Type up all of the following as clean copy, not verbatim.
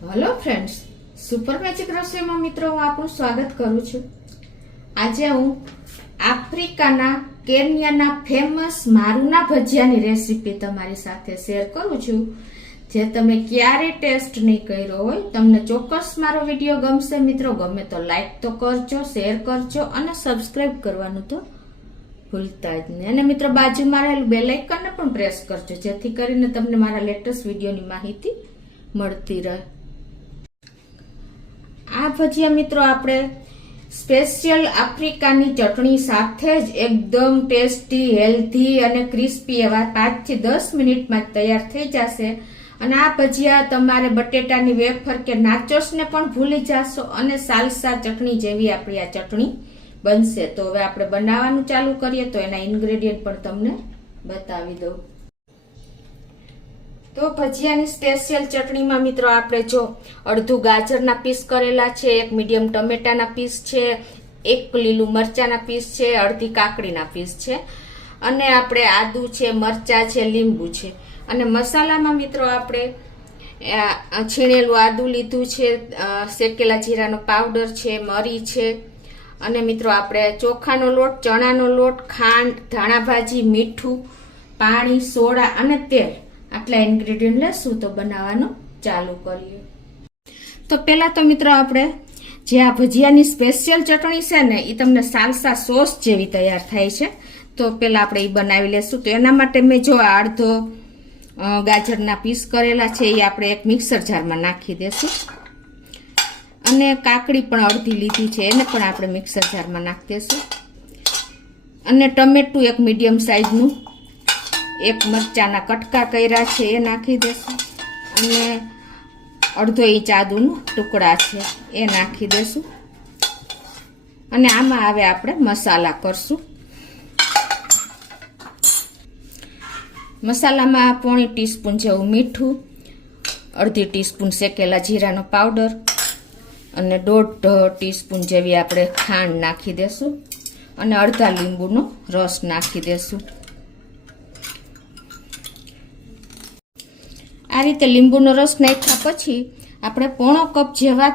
Hello friends, super magic रसोई में मित्रों आपनु स्वागत करू छू। आज हूँ आफ्रिकाना केन्याना फेमस मारूना भजियानी रेसिपी तमारी साथे शेर करू छू। जे तमे क्यारे टेस्ट नहीं कर्यो होय तमने चोक्कस मारो विडियो गमशे मित्रों। गमे तो लाइक तो करजो, शेर करजो अने सब्सक्राइब करवानुं तो भूलता ज नहीं। अने मित्रों बाजुमां रहेલું बेल आइकन ने पण प्रेस करजो जेथी करीने तमने मारा लेटेस्ट विडियोनी माहिती मळती रहे। आ भजिया मित्रों आपणे स्पेशियल आफ्रिकानी चटणी साथे ज एकदम टेस्टी, हेल्धी अने क्रिस्पी एवा 5 થી 10 मिनिटमां तैयार थई जशे। अने आ भजिया तमारे बटेटानी वेफर के नाचोस ने पण भूली जाशो अने साल्सा चटणी जेवी आपणी आ चटणी बनशे। तो हवे आपणे बनाववानुं चालू करीए तो एना इन्ग्रेडियंट पण तमने बतावी दઉં। तो भजियानी स्पेशियल चटणी में मित्रों आपणे जो अर्धु गाजरना पीस करेला छे, एक मीडियम टमेटाना पीस छे, एक लीलू मरचाना पीस छे, अर्धी काकड़ीना पीस छे अने आपणे आदू छे, मरचा छे, લીંબુ छे। अने मसालामां मित्रों आपणे छीणेलुं आदू लीधुं छे, शेकेला जीरानो पाउडर छे, मरी छे अने मित्रों आपणे चोखानो लोट, चणानो लोट, खांड, धाणा भाजी, मीठुं, पाणी, सोडा अने तेल आटला इन्ग्रेडियंट लेशुं तो बनाववानुं चालू करीए। तो पहेला तो मित्रों आपणे जे आ भजियानी स्पेशियल चटणी छे ने ई तमने साल्सा सॉस जेवी तैयार थाय छे। तो पहेला आपणे ई बनावी लेशुं। तो एना माटे मैं जो अर्धो गाजरना पीस करेला छे ए आपणे एक मिक्सर जारमां नाखी देशुं अने काकड़ी पण अर्धी लीधी छे एने पण आपणे मिक्सर जारमां नाखी देशुं अने टमेटું एक मीडियम साइजनुं, एक मरचाना कटका कर्या छे ए नाखी देशुं अने अर्धो इंच आदुनो टुकड़ा छे ए नाखी देशुं अने आमां हवे आपणे मसाला करशुं। मसालामां 1/4 टीस्पून जेवुं मीठुं, अर्धी टीस्पून शेकेला जीरानो पाउडर अने 1/2 टीस्पून जेवी आपणे खांड नाखी देशुं अने अर्धा લીંબુનો रस नाखी देशुं। आ रीते લીંબુનો रस नाख्या पछी आपणे 1/4 कप जेवा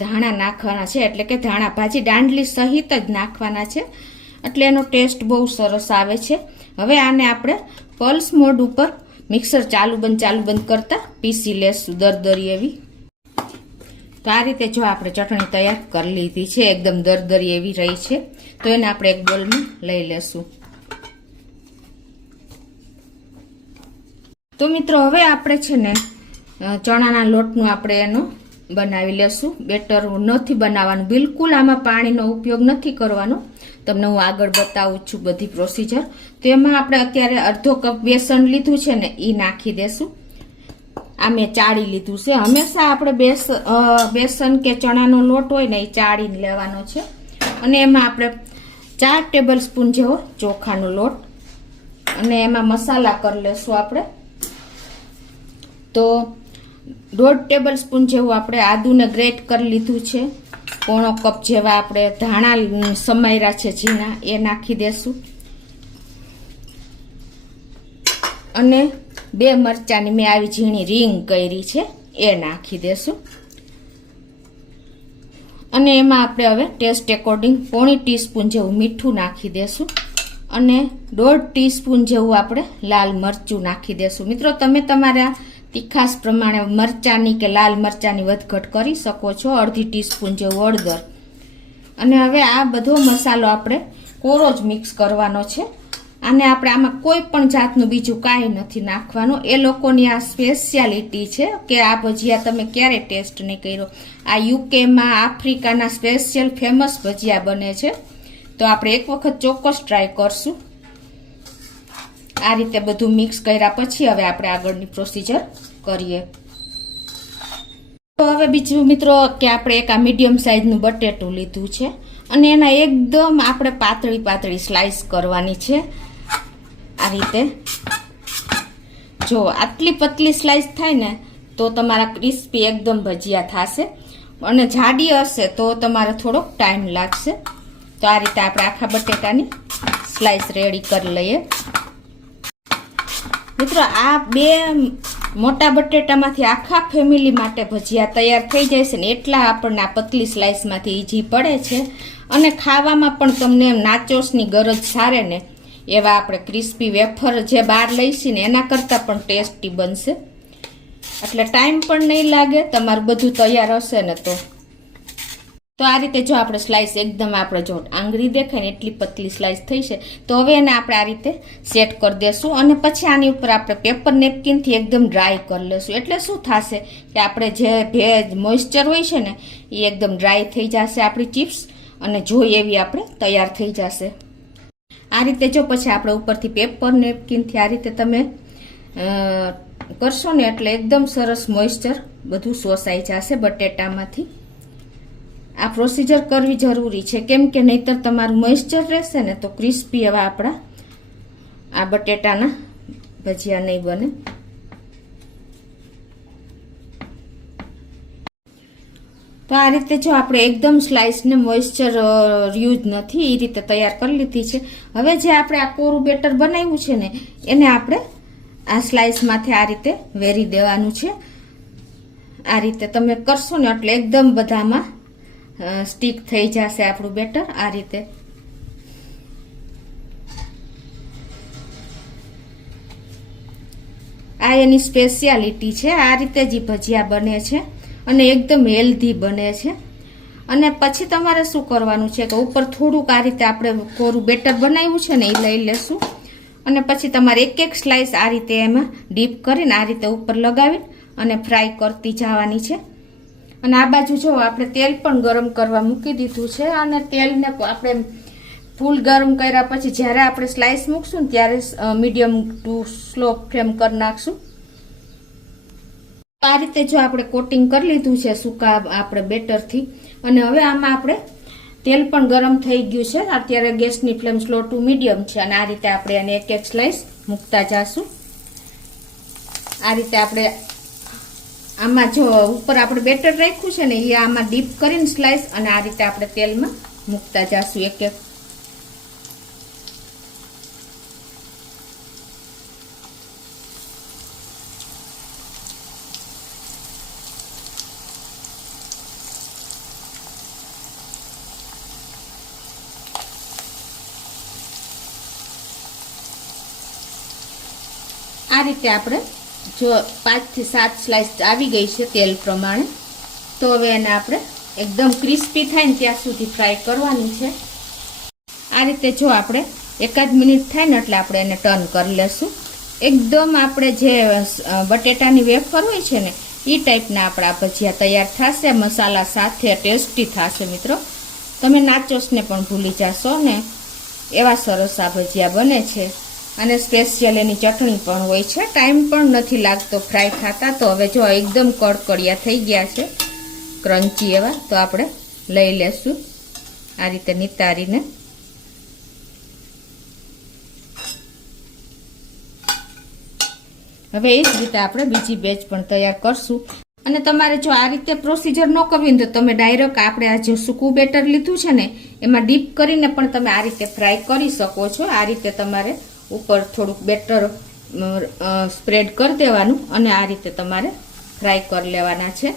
धाणा नाखवाना छे, एटले के धाणा भाजी दांडली सहित ज नाखवाना छे એટલે એનો ટેસ્ટ બહુ સરસ આવે છે। હવે આને આપણે પલ્સ મોડ ઉપર મિક્સર ચાલુ બંધ કરતા પીસી લેશું દરદરી એવી। તો આ રીતે જો આપણે ચટણી તૈયાર કરી લીધી છે, એકદમ દરદરી એવી રહી છે। તો એને આપણે એક બોલમાં લઈ લેશું। तो मित्रों हवे आपणे छे ने चणाना लोटनुं आपणे एनो बनावी लेशुं। बेटर नथी बनाववानुं, बिलकुल आमां पाणीनो उपयोग नथी करवानो। तमने हूँ आगळ बतावुं छुं बधी प्रोसिजर। तो एमां आपणे अत्यारे अर्धो कप बेसन लीधुं छे ने ई नाखी देशुं। आ मैं चाळी लीधुं छे। हमेशा आपणे बेसन के चणानो लोट होय ने ई चाळीने लेवानो छे अने एमां आपणे 4 टेबल स्पून जेवो चोखानो लोट अने एमां मसाला कर लेशुं आपणे। तो 1/2 टेबल स्पून जेवुं आपणे आदुने ग्रेट कर लीधुं छे, 1/4 कप जेवा आपणे धाणा समायरा छे झीणा ए नाखी देशुं अने 2 मरचानी मैं आवी झीणी રીંગ करी छे ए नाखी देशुं अने एमां आपणे हवे टेस्ट एकोर्डिंग 1/4 टीस्पून जेवुं मीठुं नाखी देशुं अने 1/2 टीस्पून जेवुं आपणे लाल मरचुं नाखी देशुं। मित्रों तमे तमारा तीखास प्रमाणे मरचानी के लाल मरचानी वधघट करी शको छो। अर्धी टीस्पून जेवुं हळदर अने हवे आ बधो मसालो आपणे कोरो ज मिक्स करवानो छे अने आपणे आमां कोई पण जातनुं बीजुं कांई नथी नाखवानुं। ए लोकोनी आ स्पेशियालिटी छे के आ भजिया तमे क्यारे टेस्ट नहीं कर्यो। आ यूके मां आफ्रिकाना स्पेशियल फेमस भजिया बने छे। तो आपणे एक वखत चोक्कस ट्राय करशुं। आ रीते बधुं मिक्स कर्या पछी हवे आपणे आगळनी प्रोसिजर करीए। तो हवे बीजुं मित्रों के आपणे एक आ मीडियम साइजनुं बटेटું लीधुं छे अने एना एकदम आपणे पातળી पातળી स्लाइस करवानी छे। आ रीते जो आटली पतली स्लाइस थाय ने तो तमारा क्रिस्पी एकदम भजिया थशे अने जाडी हशे तो तमारे थोड़ो टाइम लागशे। तो आ रीते आपणे आखा बटेटानी स्लाइस रेडी करी लईए। मित्रों आ 2 મોટા બટેટામાંથી આખા ફેમિલી માટે ભજીયા તૈયાર થઈ જાય છે ને એટલા આપણને આ પતલી સ્લાઇસમાંથી ઈજી પડે છે અને ખાવામાં પણ તમને એમ નાચોસની ગરજ સારે ને એવા આપણે ક્રિસ્પી વેફર જે બહાર લઈશી ને એના કરતાં પણ ટેસ્ટી બનશે. એટલે ટાઈમ પણ નહીં લાગે, તમારું બધું તૈયાર હશે ને તો આ રીતે જો આપણે સ્લાઇસ એકદમ આપણે જો આંગળી દેખાય ને એટલી પતલી સ્લાઇસ થઈ છે. તો હવે એને આપણે આ રીતે સેટ કરી દેશું અને પછી આની ઉપર આપણે પેપર નેપકિનથી એકદમ ડ્રાય કરી લેશું. એટલે શું થશે કે આપણે જે ભેજ મોઇસ્ચર હોય છે ને એ એકદમ ડ્રાય થઈ જશે આપણી ચિપ્સ અને જોઈએ એવી આપણે તૈયાર થઈ જશે. આ રીતે જો પછી આપણે ઉપરથી પેપર નેપકિનથી આ રીતે તમે કરશો ને એટલે એકદમ સરસ મોઇસ્ચર બધું શોષાઈ જશે બટેટામાંથી. આ પ્રોસીજર કરવી જરૂરી છે કેમ કે નહીતર તમારું મોઇસ્ચર રહેશે ને તો ક્રિસ્પી એવા આપણા આ બટેટાના ભજીયા નહીં બને. તો આ રીતે જો આપણે એકદમ સ્લાઇસને મોઇસ્ચર યુઝ નથી એ રીતે તૈયાર કરી લીધી છે. હવે જે આપણે આ કોરું બેટર બનાવ્યું છે ને એને આપણે આ સ્લાઇસમાંથી આ રીતે વેરી દેવાનું છે. આ રીતે તમે કરશો ને એટલે એકદમ બધામાં સ્ટીક થઈ જશે આપણું બેટર. આ રીતે આ એની સ્પેશિયાલિટી છે. આ રીતે જ ભજીયા બને છે અને એકદમ હેલ્ધી બને છે. અને પછી તમારે શું કરવાનું છે કે ઉપર થોડુંક આ રીતે આપણે કોરું બેટર બનાવ્યું છે ને એ લઈ લેશું અને પછી તમારે એક એક સ્લાઇસ આ રીતે એમાં ડીપ કરીને આ રીતે ઉપર લગાવીને અને ફ્રાય કરતી જવાની છે. અને આ બાજુ જો આપણે તેલ પણ ગરમ કરવા મૂકી દીધું છે અને તેલને આપણે ફૂલ ગરમ કર્યા પછી જ્યારે આપણે સ્લાઇસ મૂકશું ને ત્યારે મીડિયમ ટુ સ્લો ફ્લેમ કરી નાખશું. આ રીતે જો આપણે કોટિંગ કરી લીધું છે સૂકા આપણે બેટરથી અને હવે આમાં આપણે તેલ પણ ગરમ થઈ ગયું છે. અત્યારે ગેસની ફ્લેમ સ્લો ટુ મીડિયમ છે અને આ રીતે આપણે એને એક એક સ્લાઇસ મૂકતા જશું. આ રીતે આપણે આમાં જો ઉપર આપણે બેટર રાખ્યું છે ને એ આમાં ડીપ કરીને સ્લાઇસ અને આ રીતે આપણે તેલમાં મૂકતા જશું એક એક. આ રીતે આપણે જો 5 થી 7 સ્લાઇસ આવી ગઈ છે તેલ પ્રમાણે. તો હવે એને આપણે એકદમ ક્રિસ્પી થાય ને ત્યાં સુધી ફ્રાય કરવાની છે. આ રીતે જો આપણે 1 મિનિટ થાય ને એટલે આપણે એને ટર્ન કરી લેશું. એકદમ આપણે જે બટેટાની વેફર હોય છે ને એ ટાઈપના આપણા ભજીયા તૈયાર થશે. મસાલા સાથે ટેસ્ટી થશે મિત્રો. તમે નાચોસને પણ ભૂલી જશો ને એવા સરસ આ ભજીયા બને છે. અને સ્પેશિયલ એની ચટણી પણ હોય છે. ટાઈમ પણ નથી લાગતો ફ્રાય થતા. તો હવે જો એકદમ કડકડિયા થઈ ગયા છે ક્રન્ચી એવા. તો આપણે લઈ લેશું આ રીતે નિતારીને. હવે એ જ રીતે આપણે બીજી બેચ પણ તૈયાર કરશું. અને તમારે જો આ રીતે પ્રોસીજર ન કરવી ને તો તમે ડાયરેક્ટ આપણે આ જે સૂકું બેટર લીધું છે ને એમાં ડીપ કરીને પણ તમે આ રીતે ફ્રાય કરી શકો છો. આ રીતે તમારે ઉપર થોડુંક બેટર સ્પ્રેડ કરી દેવાનું અને આ રીતે તમારે ફ્રાય કરી લેવાના છે.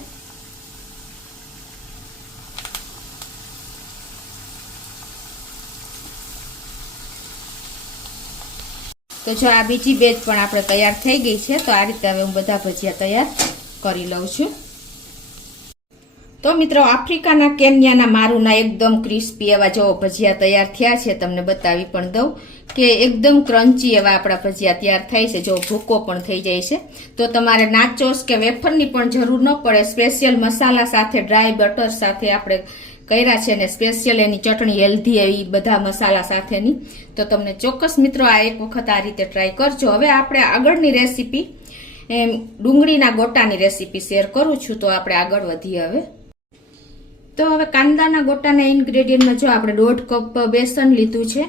તો જો આ બીજી બેચ પણ આપણે તૈયાર થઈ ગઈ છે. તો આ રીતે હવે હું બધા ભજીયા તૈયાર કરી લઉં છું. તો મિત્રો આફ્રિકાના કેન્યાના મારુના એકદમ ક્રિસ્પી એવા જો ભજીયા તૈયાર થયા છે. તમને બતાવી પણ દઉં કે એકદમ ક્રન્ચી એવા આપણા ભજીયા તૈયાર થાય છે. જો ભૂકો પણ થઈ જાય છે. તો તમારે નાચોસ કે વેફરની પણ જરૂર ન પડે. સ્પેશિયલ મસાલા સાથે ડ્રાય બટર સાથે આપણે કર્યા છે ને સ્પેશિયલ એની ચટણી હેલ્ધી એવી બધા મસાલા સાથેની. તો તમને ચોક્કસ મિત્રો આ એક વખત આ રીતે ટ્રાય કરજો. હવે આપણે આગળની રેસીપી ડુંગળીના ગોટાની રેસીપી શેર કરું છું. તો આપણે આગળ વધીએ હવે. તો હવે કાંદાના ગોટાના ઇન્ગ્રેડિયન્ટમાં જો આપણે 1.5 કપ બેસન લીધું છે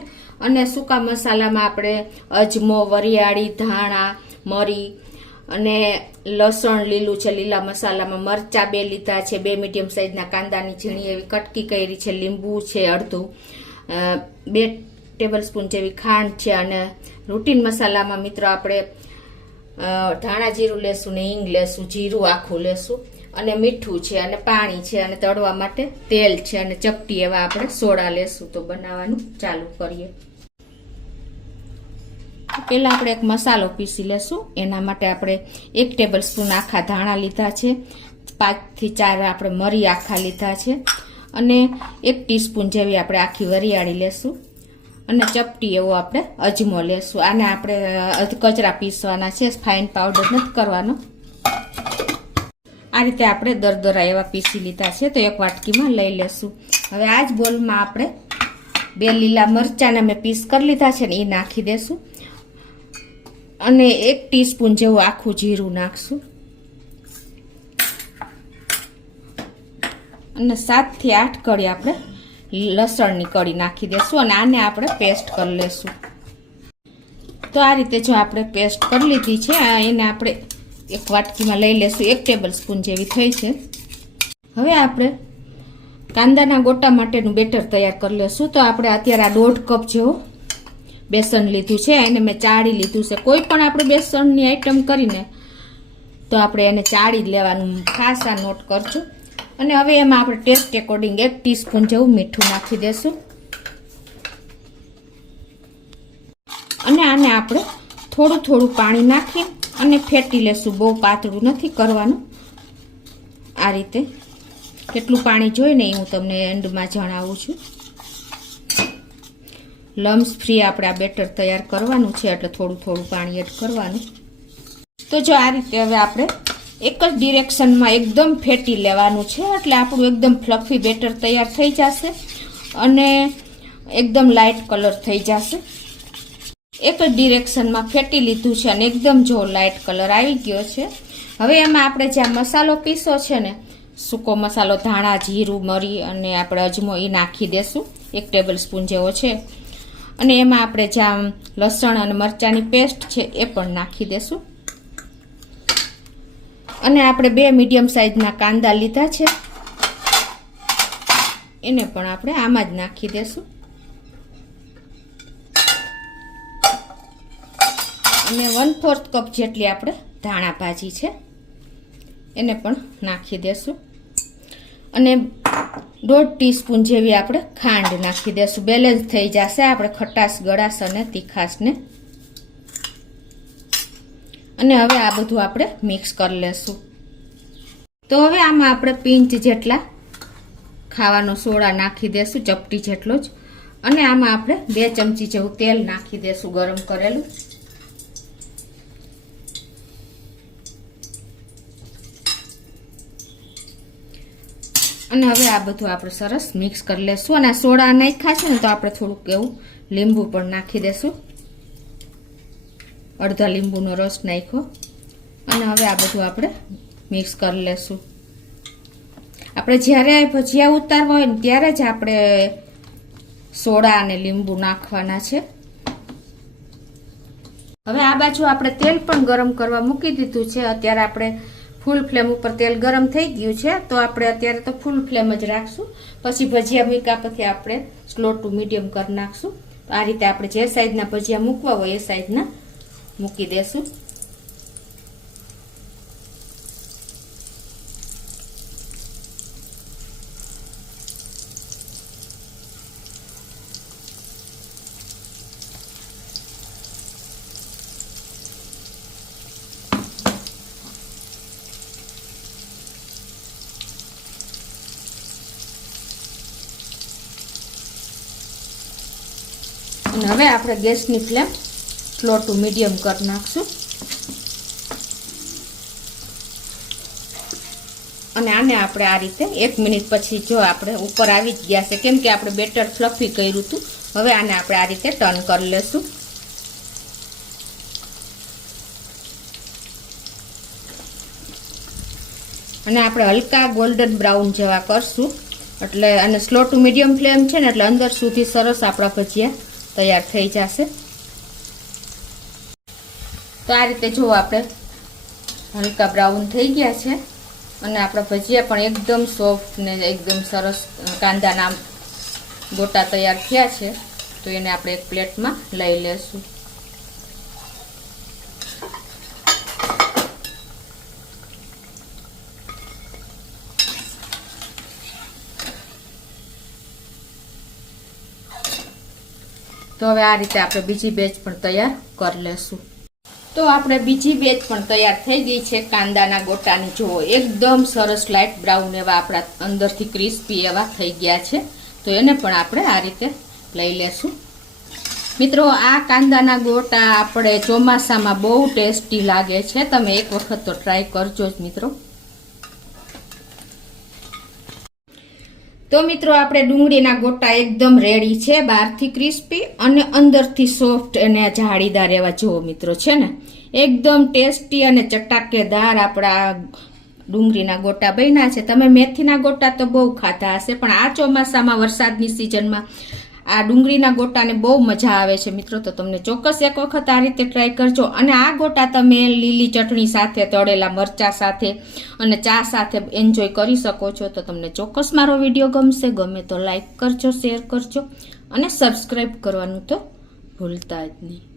અને સૂકા મસાલામાં આપણે અજમો, વરિયાળી, ધાણા, મરી અને લસણ લીલું છે. લીલા મસાલામાં મરચા 2 લીધા છે. 2 મીડિયમ સાઈઝના કાંદાની ઝીણી એવી કટકી કરી છે. લીંબુ છે અડધું. 2 ટેબલ સ્પૂન જેવી ખાંડ છે. અને રૂટીન મસાલામાં મિત્રો આપણે ધાણા જીરું લેશું ને હિંગ લેશું, જીરું આખું લેશું અને મીઠું છે અને પાણી છે અને તળવા માટે તેલ છે અને ચપટી એવા આપણે સોડા લેશું. તો બનાવવાનું ચાલુ કરીએ. પહેલા આપણે એક મસાલો પીસી લેશું. એના માટે આપણે 1 ટેબલ સ્પૂન આખા ધાણા લીધા છે, 5 થી 4 આપણે મરી આખા લીધા છે અને 1 ટીસ્પૂન જેવી આપણે આખી વરિયાળી લેશું અને ચપટી એવો આપણે અજમો લેશું. આને આપણે અધકચરા પીસવાના છે, ફાઇન પાવડર નથી કરવાનો. આ રીતે આપણે દરદરા એવા પીસી લીધા છે. તો એક વાટકીમાં લઈ લેશું. હવે આ જ બોલમાં આપણે 2 લીલા મરચાંના મેં પીસ કરી લીધા છે ને એ નાખી દેશું અને 1 ટીસ્પૂન જેવું આખું જીરું નાખશું અને 7 થી 8 કળી આપણે લસણની કળી નાખી દેશું અને આને આપણે પેસ્ટ કરી લેશું. તો આ રીતે જો આપણે પેસ્ટ કરી લીધી છે, એને આપણે એક વાટકીમાં લઈ લેશું. 1 ટેબલ સ્પૂન જેવી થઈ છે. હવે આપણે કાંદાના ગોટા માટેનું બેટર તૈયાર કરી લેશું. તો આપણે અત્યારે આ 1.5 કપ જેવો બેસન લીધું છે, એને મેં ચાળી લીધું છે. કોઈ પણ આપણે બેસનની આઈટમ કરીને તો આપણે એને ચાળી જ લેવાનું, ખાસ આ નોટ કરજો. અને હવે એમાં આપણે ટેસ્ટ એકોર્ડિંગ 1 ટીસ્પૂન જેવું મીઠું નાખી દેશું અને આને આપણે થોડું થોડું પાણી નાખી અને ફેટી લેશું. બહુ પાતળું નથી કરવાનું. આ રીતે કેટલું પાણી જોઈને એ હું તમને એન્ડમાં જણાવું છું. લમ્સ ફ્રી આપણે આ બેટર તૈયાર કરવાનું છે એટલે થોડું થોડું પાણી એડ કરવાનું. તો જો આ રીતે હવે આપણે એક જ ડિરેક્શનમાં એકદમ ફેટી લેવાનું છે એટલે આપણું એકદમ ફ્લફી બેટર તૈયાર થઈ જશે અને એકદમ લાઇટ કલર થઈ જશે. એક જ ડિરેક્શનમાં ફેટી લીધું છે અને એકદમ જો લાઇટ કલર આવી ગયો છે. હવે એમાં આપણે જે મસાલો પીસો છે ને, સૂકો મસાલો, ધાણા, જીરું, મરી અને આપણે અજમો એ નાખી દેશું. 1 ટેબલ સ્પૂન જેવો છે અને એમાં આપણે જ્યાં લસણ અને મરચાંની પેસ્ટ છે એ પણ નાખી દેશું અને આપણે 2 મીડિયમ સાઇઝના કાંદા લીધા છે એને પણ આપણે આમાં જ નાખી દેશું અને 1/4 કપ જેટલી આપણે ધાણા ભાજી છે એને પણ નાખી દેશું અને 1.5 ટીસ્પૂન જેવી આપણે ખાંડ નાખી દેશું. બેલેન્સ થઈ જશે આપણે ખટાશ, ગળાશ અને તીખાશને. અને હવે આ બધું આપણે મિક્સ કરી લેશું. તો હવે આમાં આપણે પિંચ જેટલા ખાવાનો સોડા નાખી દેશું, ચપટી જેટલો જ. અને આમાં આપણે 2 ચમચી જેવું તેલ નાખી દેશું ગરમ કરેલું. અને હવે આ બધું આપણે સરસ મિક્સ કરી લેશું. અને આ સોડા નાખ્યા છે ને તો આપણે થોડુંક એવું લીંબુ પણ નાખી દેશું, અડધા લીંબુનો રસ નાખ્યો. અને હવે આ બધું આપણે મિક્સ કરી લેશું. આપણે જ્યારે ભજીયા ઉતારવા હોય ને ત્યારે જ આપણે સોડા અને લીંબુ નાખવાના છે. હવે આ બાજુ આપણે તેલ પણ ગરમ કરવા મૂકી દીધું છે. અત્યારે આપણે ફૂલ ફ્લેમ ઉપર તેલ ગરમ થઈ ગયું છે તો આપણે અત્યારે તો ફૂલ ફ્લેમ જ રાખશું. પછી ભજીયા મૂક્યા પછી આપણે સ્લો ટુ મીડિયમ કરી નાખશું. તો આ રીતે આપણે જે સાઈઝના ભજીયા મૂકવા હોય એ સાઈઝના મૂકી દેશું. અને હવે આપણે ગેસની ફ્લેમ સ્લો ટુ મીડિયમ કરી નાખશું અને આને આપણે આ રીતે 1 મિનિટ પછી જો આપણે ઉપર આવી જ ગયા છે, કેમ કે આપણે બેટર ફ્લફી કર્યું હતું. હવે આને આપણે આ રીતે ટર્ન કરી લેશું. અને આપણે હલકા ગોલ્ડન બ્રાઉન જેવા કરશું એટલે અને સ્લો ટુ મીડિયમ ફ્લેમ છે ને એટલે અંદર સુધી સરસ આપણા ભજીયા તૈયાર થઈ જશે. તો આ રીતે જો આપણે હલકા બ્રાઉન થઈ ગયા છે અને આપણા ભજીયા પણ એકદમ સોફ્ટ ને એકદમ સરસ કાંદાના ગોટા તૈયાર થયા છે. તો એને આપણે એક પ્લેટમાં લઈ લેશું. તો હવે આ રીતે આપણે બીજી બેચ પણ તૈયાર કરી લેશું. તો આપણે બીજી બેચ પણ તૈયાર થઈ ગઈ છે કાંદાના ગોટાની. જુઓ એકદમ સરસ લાઇટ બ્રાઉન એવા આપણા અંદરથી ક્રિસ્પી એવા થઈ ગયા છે. તો એને પણ આપણે આ રીતે લઈ લેશું. મિત્રો આ કાંદાના ગોટા આપણે ચોમાસામાં બહુ ટેસ્ટી લાગે છે. તમે એક વખત તો ટ્રાય કરજો જ મિત્રો. તો મિત્રો આપણે ડુંગળીના ગોટા એકદમ રેડી છે, બહારથી ક્રિસ્પી અને અંદરથી સોફ્ટ અને જાળીદાર એવા. જુઓ મિત્રો છે ને એકદમ ટેસ્ટી અને ચટાકેદાર આપણા ડુંગળીના ગોટા બન્યા છે. તમે મેથીના ગોટા તો બહુ ખાધા હશે, પણ આ ચોમાસામાં વરસાદની સિઝનમાં આ ડુંગળીના ગોટાને બહુ મજા આવે છે મિત્રો. તો તમને ચોક્કસ એક વખત આ રીતે ટ્રાય કરજો. અને આ ગોટા તમે લીલી ચટણી સાથે, તળેલા મરચા સાથે અને ચા સાથે એન્જોય કરી શકો છો. તો તમને ચોક્કસ મારો વિડીયો ગમે તો લાઈક કરજો, શેર કરજો અને સબસ્ક્રાઈબ કરવાનું તો ભૂલતા જ નહીં.